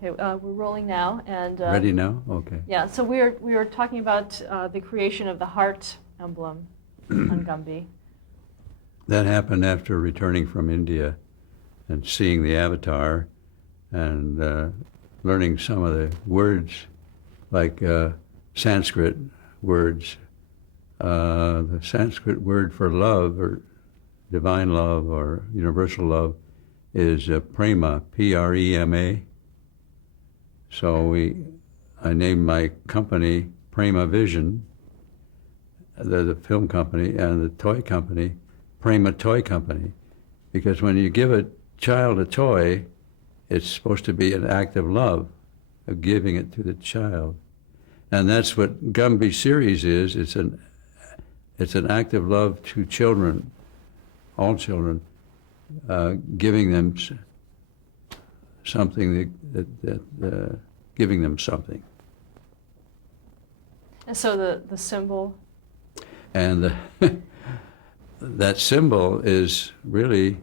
Okay, we're rolling now, and Ready now? Okay. yeah. So we are talking about the creation of the heart emblem on Gumby. That happened after returning from India and seeing the avatar and learning some of the words, like Sanskrit words. The Sanskrit word for love, or divine love, or universal love, is prema, P-R-E-M-A. So I named my company Prema Vision, the film company, and the toy company Prema Toy Company, because when you give a child a toy, it's supposed to be an act of love, of giving it to the child. And that's what Gumby series is. It's an act of love to children, all children, giving them something giving them something. And so the symbol. And that symbol is really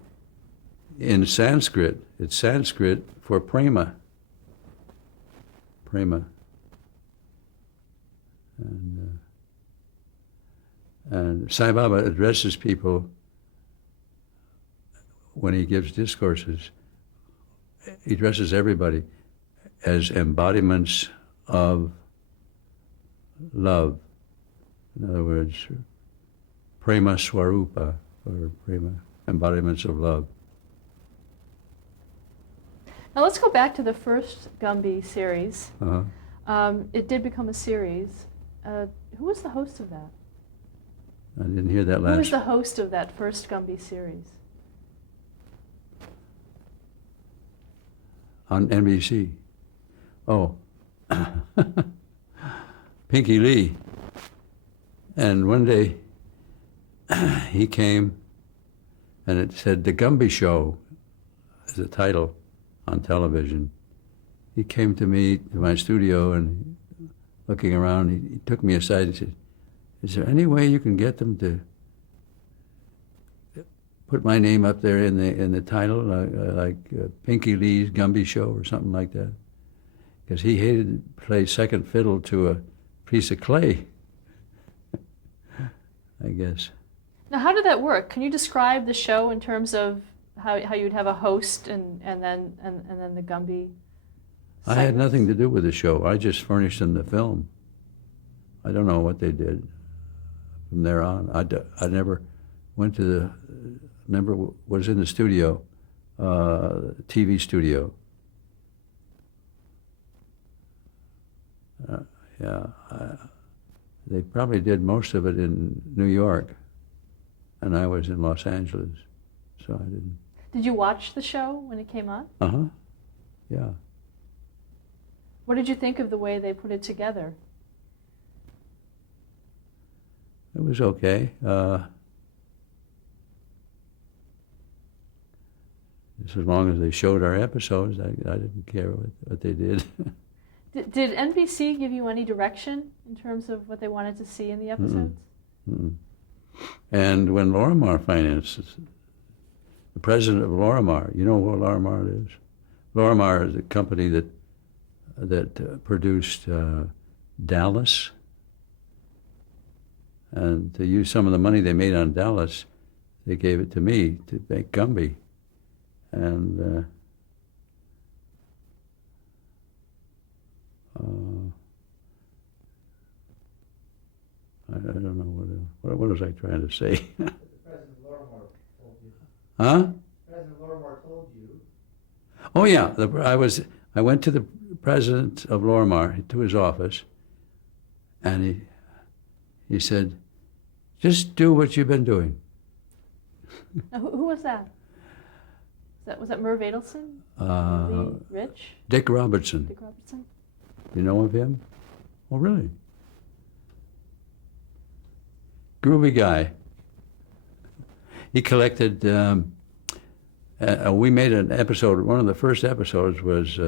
in Sanskrit. It's Sanskrit for prema. Prema. And Sai Baba addresses people when he gives discourses. He addresses everybody as embodiments of love. In other words, prema swarupa, or prema, embodiments of love. Now let's go back to the first Gumby series. Uh-huh. It did become a series. Who was the host of that? I didn't hear that last. Who was the host of that first Gumby series? On NBC. Oh, Pinky Lee. And one day he came and it said The Gumby Show as a title on television. He came to me, to my studio, and looking around, he took me aside and said, "Is there any way you can get them to put my name up there in the title, like Pinky Lee's Gumby Show or something like that?" Because he hated to play second fiddle to a piece of clay, I guess. Now, how did that work? Can you describe the show in terms of how you'd have a host and then the Gumby segments? I had nothing to do with the show. I just furnished them the film. I don't know what they did from there on. I never went to never was in the studio, TV studio. They probably did most of it in New York, and I was in Los Angeles, so I didn't. Did you watch the show when it came on? Uh-huh, yeah. What did you think of the way they put it together? It was okay. Just as long as they showed our episodes, I didn't care what they did. Did NBC give you any direction in terms of what they wanted to see in the episodes? Mm-mm. And when Lorimar finances, the president of Lorimar, you know what Lorimar is? Lorimar is the company that produced Dallas. And to use some of the money they made on Dallas, they gave it to me to make Gumby. And I don't know what was I trying to say. President Lorimar told you. Huh? President Lorimar told you. Oh yeah, I went to the president of Lorimar, to his office, and he said, "Just do what you've been doing." Now, who was that? Was that Merv Adelson? Rich? Dick Robertson. Dick Robertson? You know of him? Oh, really? Groovy guy. He collected, we made an episode, one of the first episodes was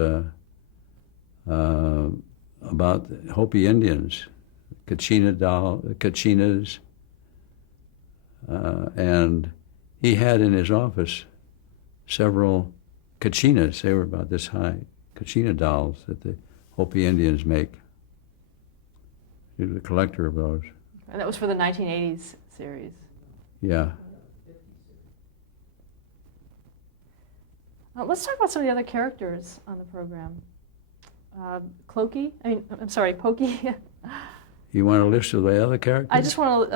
about Hopi Indians, Kachinas, and he had in his office several Kachinas. They were about this high, Kachina dolls that the Hopi Indians make. He was a collector of those. And that was for the 1980s series. Yeah. Let's talk about some of the other characters on the program. Clokey, I'm sorry, Pokey. You want a list of the other characters? I just want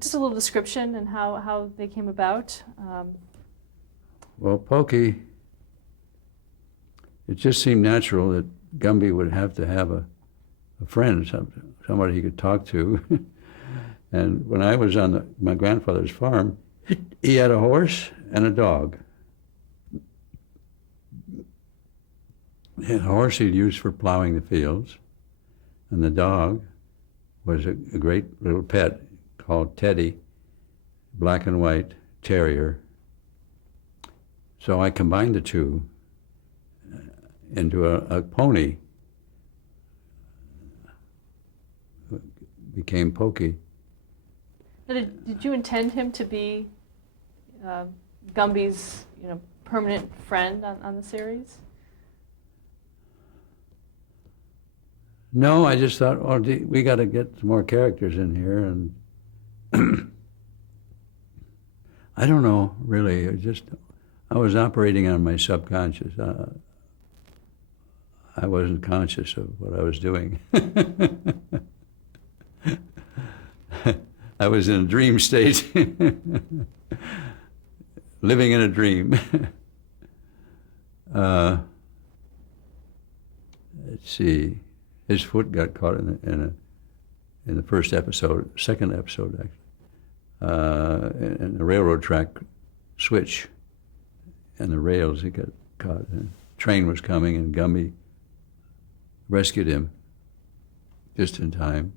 just a little description and how they came about. Well, Pokey, it just seemed natural that Gumby would have to have a friend, somebody he could talk to. And when I was on my grandfather's farm, he had a horse and a dog. The horse he'd use for plowing the fields, and the dog was a great little pet called Teddy, black and white terrier. So I combined the two into a pony, became Pokey. Now, did you intend him to be Gumby's permanent friend on the series? No, I just thought, well, we got to get some more characters in here, and I don't know, really. I was operating on my subconscious. I wasn't conscious of what I was doing. I was in a dream state, living in a dream. Let's see. His foot got caught in the first episode, second episode actually, in the railroad track switch, and the rails. He got caught. And the train was coming, and Gumby rescued him just in time.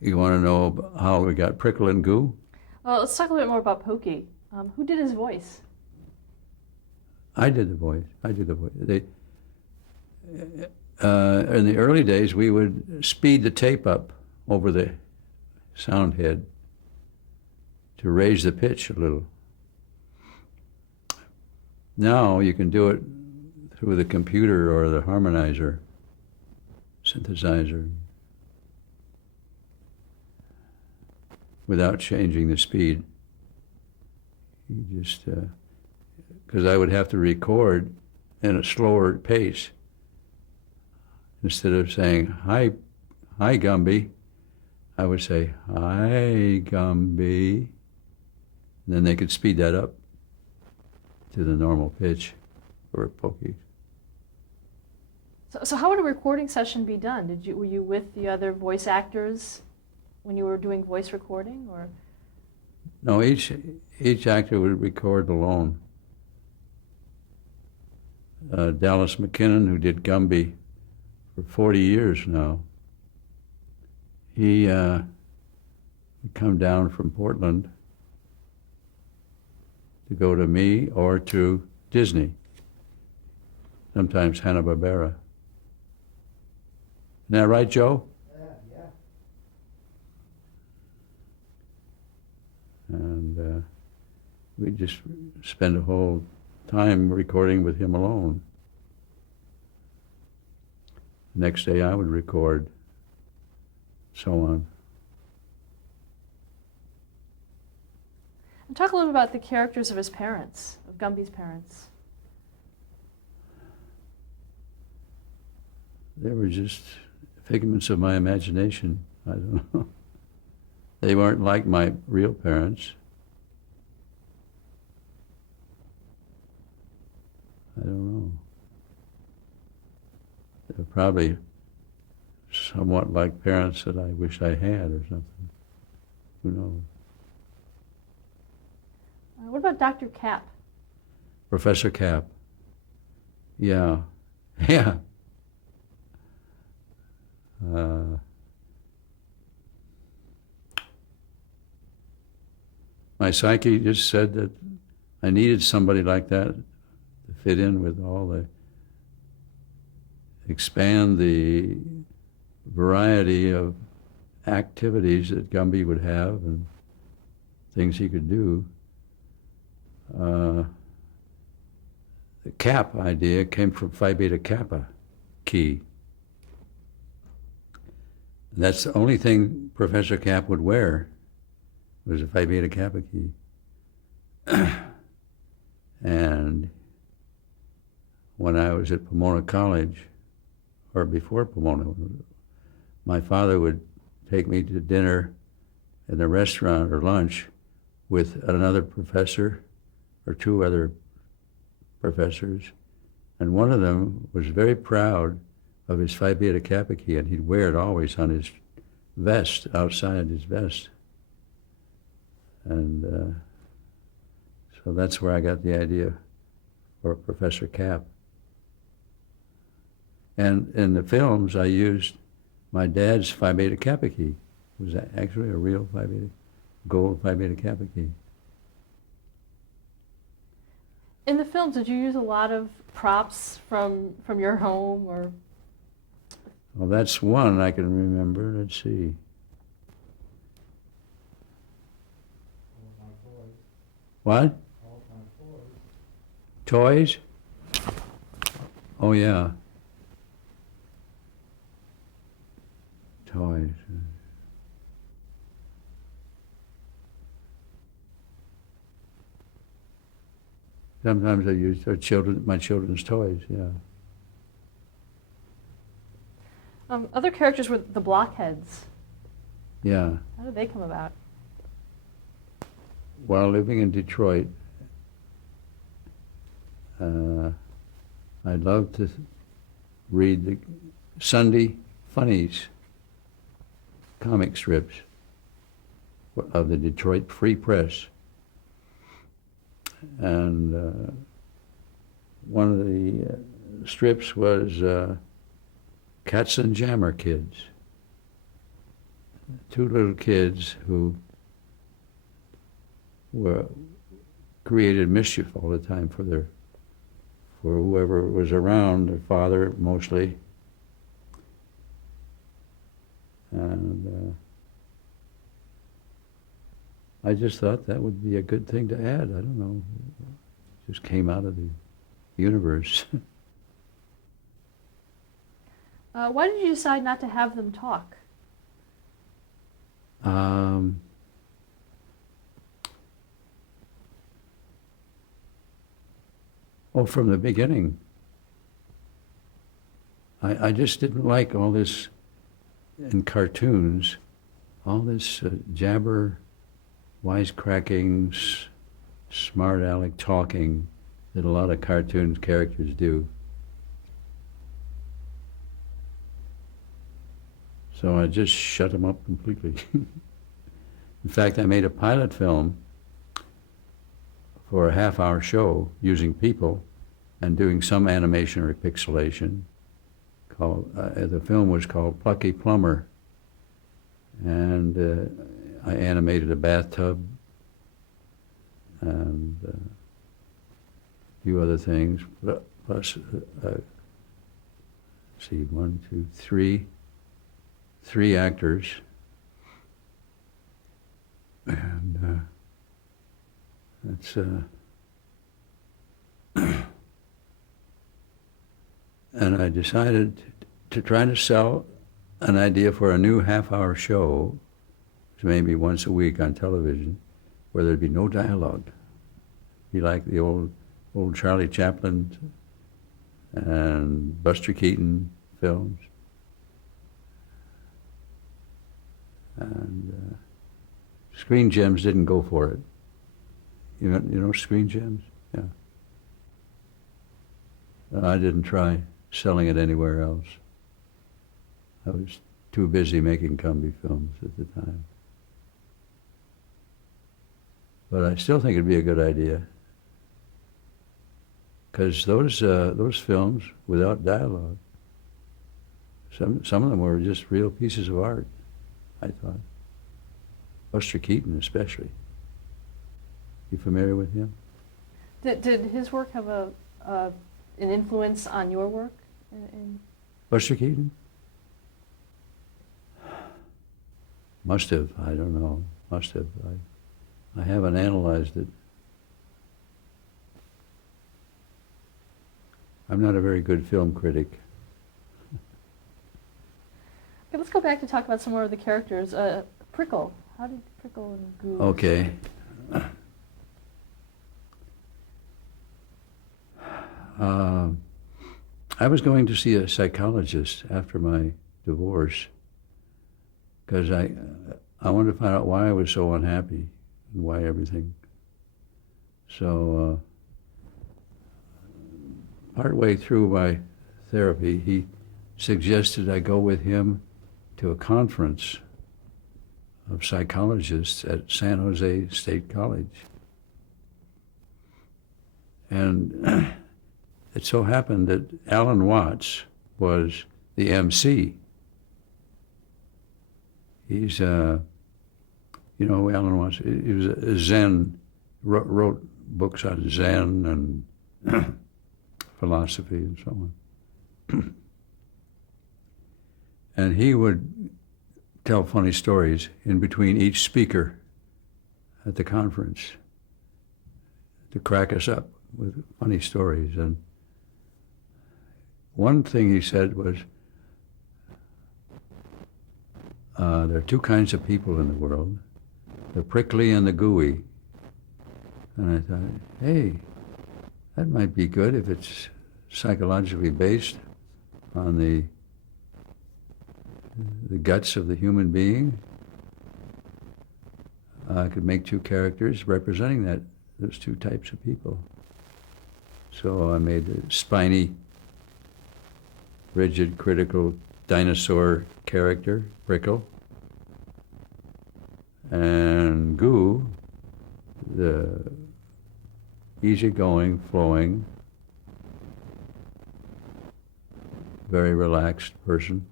You want to know how we got Prickle and Goo? Well, let's talk a little bit more about Pokey. Who did his voice? I did the voice. In the early days, we would speed the tape up over the sound head to raise the pitch a little. Now you can do it through the computer or the harmonizer, synthesizer, without changing the speed. You just, because I would have to record in a slower pace. Instead of saying, hi Gumby, I would say, hi Gumby. And then they could speed that up to the normal pitch for Pokey. So how would a recording session be done? Were you with the other voice actors when you were doing voice recording, or? No, each actor would record alone. Dallas McKinnon, who did Gumby for 40 years now, he would come down from Portland to go to me or to Disney, sometimes Hanna-Barbera. Isn't that right, Joe? Yeah. And we just spend a whole time recording with him alone. Next day I would record, so on. And talk a little about the characters of his parents, of Gumby's parents. They were just figments of my imagination. I don't know. They weren't like my real parents. I don't know. They're probably somewhat like parents that I wish I had or something. Who knows? What about Dr. Cap? Professor Cap. Yeah. Yeah. My psyche just said that I needed somebody like that to fit in with all the, expand the variety of activities that Gumby would have, and things he could do. The cap idea came from Phi Beta Kappa key. That's the only thing Professor Cap would wear, was a Phi Beta Kappa key. And when I was at Pomona College, or before Pomona, my father would take me to dinner in a restaurant or lunch with another professor or two other professors, and one of them was very proud of his Phi Beta Kappa key, and he'd wear it always on his vest, outside his vest. And so that's where I got the idea for Professor Cap. And in the films, I used my dad's Phi Beta Kappa key. It was actually a real gold Phi Beta Kappa key. In the films, did you use a lot of props from your home, or? Well, that's one I can remember. Let's see. All my toys. What? All my Toys? toys. Oh, yeah. Toys. Sometimes I use my children's toys, yeah. Other characters were the blockheads. Yeah. How did they come about? While living in Detroit, I loved to read the Sunday Funnies comic strips of the Detroit Free Press. And one of the strips was Cats and Jammer Kids. Two little kids who created mischief all the time for whoever was around, their father mostly. And I just thought that would be a good thing to add. I don't know. It just came out of the universe. Why did you decide not to have them talk? Oh, from the beginning. I just didn't like all this in cartoons, all this jabber, wisecracking, smart aleck talking that a lot of cartoon characters do. So I just shut them up completely. In fact, I made a pilot film for a half-hour show using people and doing some animation or pixelation. The film was called Plucky Plumber, and I animated a bathtub and a few other things, plus, see, 1, 2, 3 actors, and that's and I decided to try to sell an idea for a new half-hour show, maybe once a week on television, where there'd be no dialogue. Be like the old Charlie Chaplin and Buster Keaton films. And Screen Gems didn't go for it. You know Screen Gems? Yeah. I didn't try selling it anywhere else. I was too busy making Gumby films at the time. But I still think it'd be a good idea, because those films without dialogue, some of them were just real pieces of art, I thought. Buster Keaton especially. You familiar with him? Did his work have an influence on your work? Buster Keaton? Must have. I don't know. Must have. I haven't analyzed it. I'm not a very good film critic. Okay, let's go back to talk about some more of the characters. Prickle. How did Prickle and Goo? Okay. I was going to see a psychologist after my divorce because I wanted to find out why I was so unhappy and why everything. So partway through my therapy, he suggested I go with him to a conference of psychologists at San Jose State College. And it so happened that Alan Watts was the MC. He's, you know, Alan Watts, he was a Zen, wrote books on Zen and philosophy and so on. And he would tell funny stories in between each speaker at the conference to crack us up with funny stories. And one thing he said was, there are two kinds of people in the world, the prickly and the gooey. And I thought, hey, that might be good if it's psychologically based on the guts of the human being. I could make two characters representing those two types of people. So I made a spiny, rigid, critical dinosaur character, Prickle, and Goo, the easygoing, flowing, very relaxed person,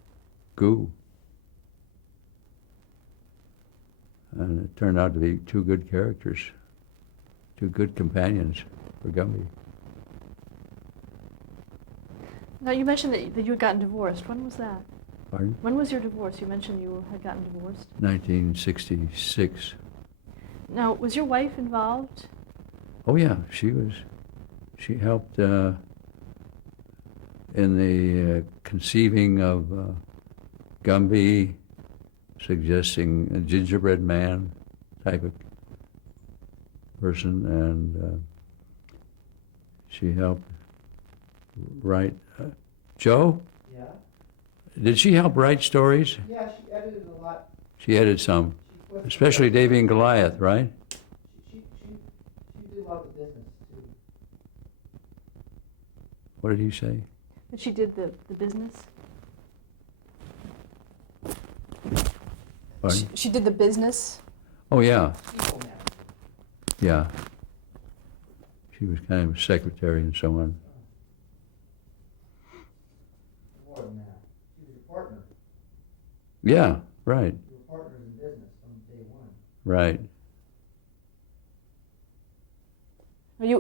Goo. And it turned out to be two good characters, two good companions for Gumby. Now, you mentioned that you had gotten divorced. When was that? Pardon? When was your divorce? You mentioned you had gotten divorced. 1966. Now, was your wife involved? Oh yeah, she was. She helped in the conceiving of Gumby, suggesting a gingerbread man type of person, and she helped write. Joe? Yeah? Did she help write stories? Yeah, she edited a lot. She edited some, She put, especially Davey and Goliath, right? She did a lot of the business, too. What did he say? That she did the business? Pardon? She did the business? Oh yeah, People now. yeah. She was kind of a secretary and so on. More than that. She was your partner. Yeah, right, You were partners in business from day one. right.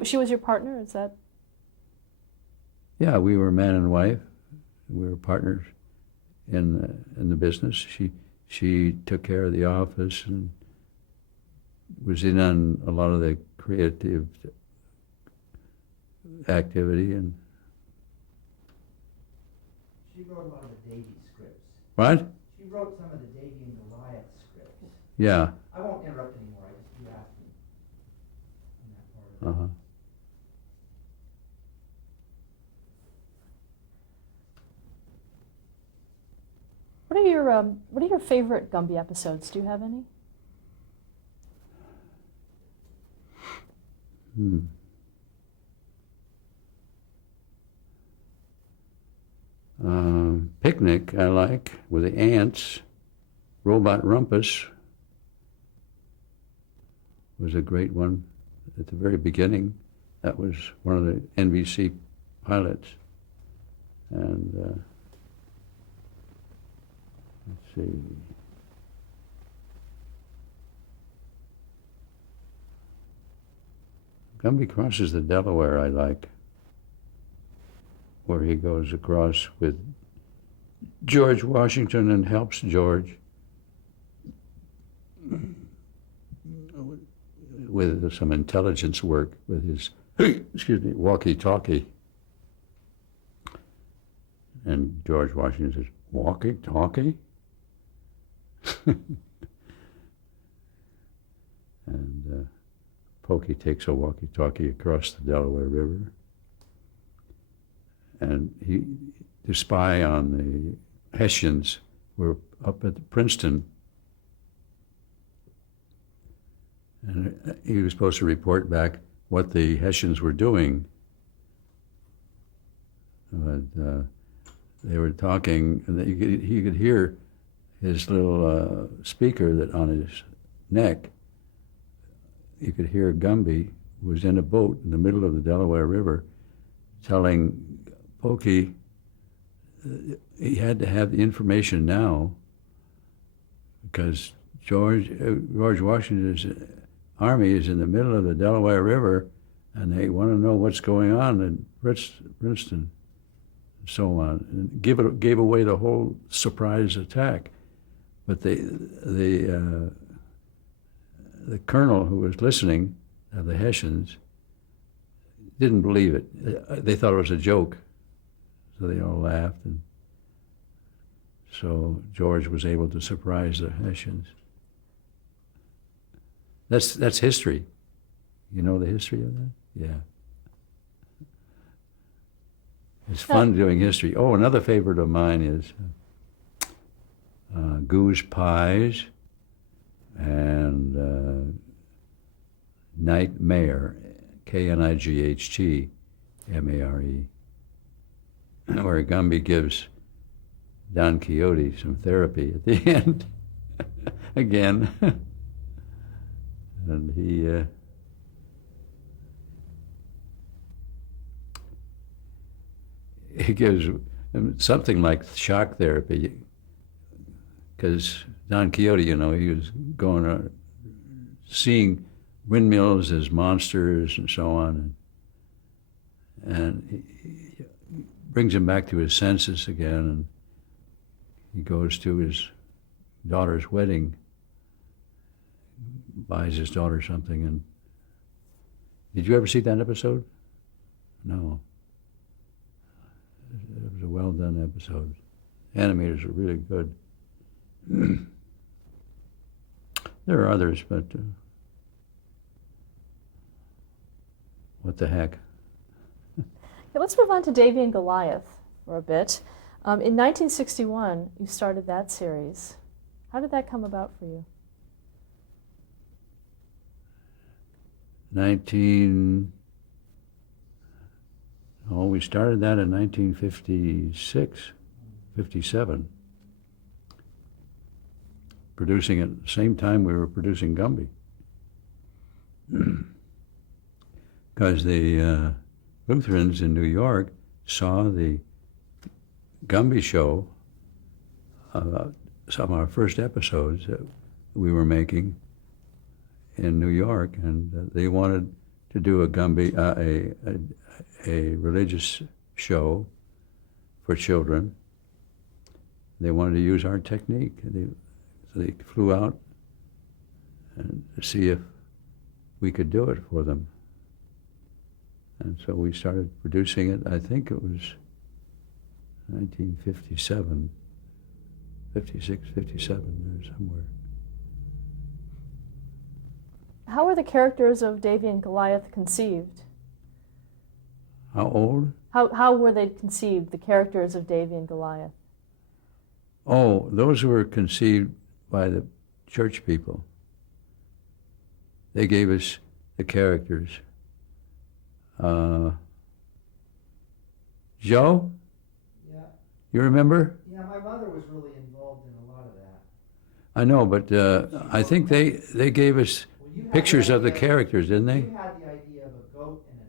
She was your partner, is that? Yeah, we were man and wife. We were partners in the business. She took care of the office and was in on a lot of the creative activity. And She wrote a lot of the Davey scripts. what? She wrote some of the Davey and Goliath scripts. Yeah. I won't interrupt anymore. I just keep asking on that part of it. Uh-huh. What are your favorite Gumby episodes? Do you have any? Picnic I like, with the ants. Robot Rumpus was a great one at the very beginning. That was one of the NBC pilots. And let's see. Gumby crosses the Delaware I like, where he goes across with George Washington and helps George. with some intelligence work with his, excuse me, walkie-talkie. And George Washington says, walkie-talkie? And Pokey takes a walkie-talkie across the Delaware River, and to spy on the Hessians were up at Princeton, and he was supposed to report back what the Hessians were doing. But they were talking, and he could hear his little speaker that on his neck. You could hear Gumby was in a boat in the middle of the Delaware River telling Pokey he had to have the information now because George Washington's army is in the middle of the Delaware River and they want to know what's going on in Princeton and so on. And gave away the whole surprise attack. But the colonel who was listening, the Hessians, didn't believe it. They thought it was a joke, so they all laughed. And so George was able to surprise the Hessians. That's history. You know the history of that? Yeah. It's fun doing history. Oh, another favorite of mine is goose pies and Nightmare, Knightmare, where Gumby gives Don Quixote some therapy at the end, again. And he gives something like shock therapy, because Don Quixote, you know, he was going on seeing windmills as monsters and so on, and he brings him back to his senses again, and he goes to his daughter's wedding, buys his daughter something, and did you ever see that episode? No. It was a well-done episode. Animators are really good. There are others, but what the heck? Yeah, let's move on to Davey and Goliath for a bit. In 1961, you started that series. How did that come about for you? We started that in 1956, 57. Producing it at the same time we were producing Gumby. Because the Lutherans in New York saw the Gumby show, some of our first episodes that we were making in New York, and they wanted to do a Gumby, a religious show for children. They wanted to use our technique. So they flew out and to see if we could do it for them. And so we started producing it, I think it was 1957, 56, 57, there somewhere. How were the characters of Davey and Goliath conceived? How old? How were they conceived, the characters of Davey and Goliath? Oh, those were conceived by the church people. They gave us the characters. Joe? Yeah, You remember? yeah, my mother was really involved in a lot of that. I know, but I think they gave us Well, you had pictures the of the idea- characters, didn't they? You had the idea of a goat and a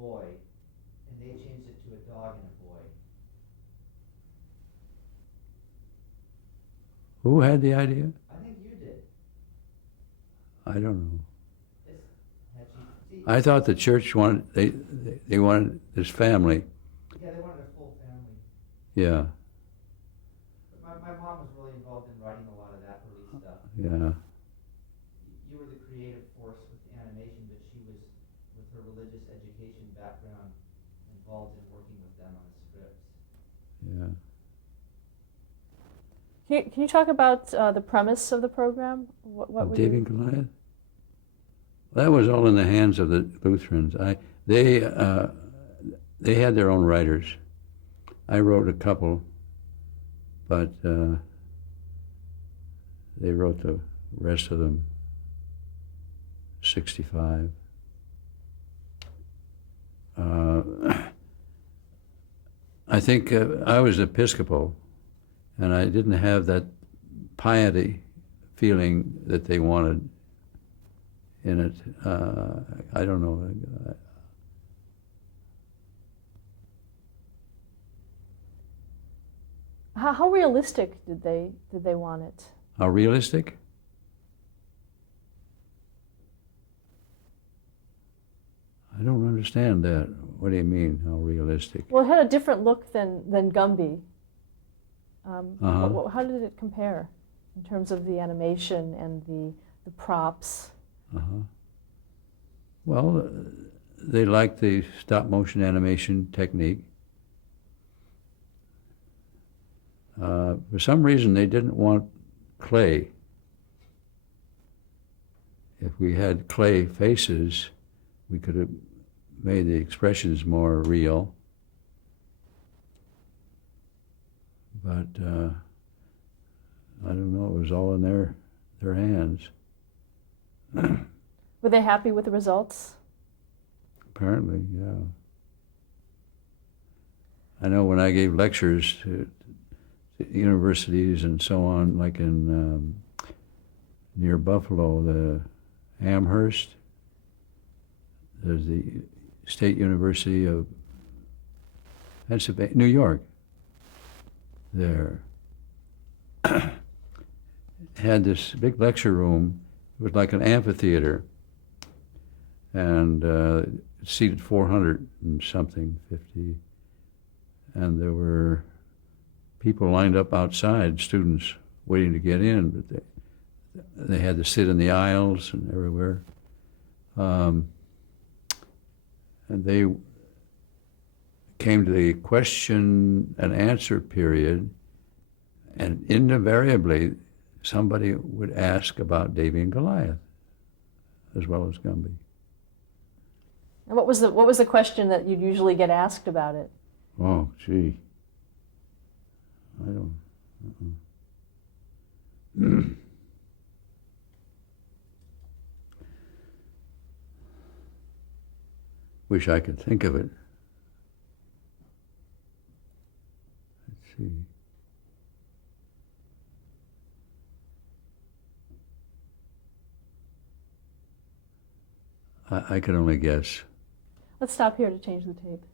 boy, and they changed it to a dog and a boy. Who had the idea? I think you did. I don't know. It's, had you, see, I thought the church wanted, they wanted this family. yeah, they wanted a full family. Yeah, But my mom was really involved in writing a lot of that early stuff. yeah. You were the creative force with the animation religious education background involved in working with them on the scripts. Yeah. Can you talk about the premise of the program? What would Davey and Goliath? That was all in the hands of the Lutherans. They had their own writers. I wrote a couple, but they wrote the rest of them. 65. I think I was Episcopal, and I didn't have that piety feeling that they wanted in it. I don't know. How realistic did they want it? How realistic? I don't understand that. What do you mean, how realistic? Well, it had a different look than Gumby. Uh-huh. How did it compare in terms of the animation and the props? Uh-huh. Well, they liked the stop-motion animation technique. For some reason, they didn't want clay. If we had clay faces, we could have made the expressions more real. But I don't know, it was all in their hands. Were they happy with the results? Apparently, yeah. I know when I gave lectures to universities and so on, like in near Buffalo, the Amherst, there's the State University of Pennsylvania, New York, there, had this big lecture room. It was like an amphitheater, and it seated 400 and something, 50, and there were people lined up outside, students waiting to get in, but they had to sit in the aisles and everywhere. And they came to the question and answer period, and invariably somebody would ask about Davey and Goliath, as well as Gumby. And what was the question that you'd usually get asked about it? Oh, gee. I don't. Wish I could think of it. Let's see. I can only guess. Let's stop here to change the tape.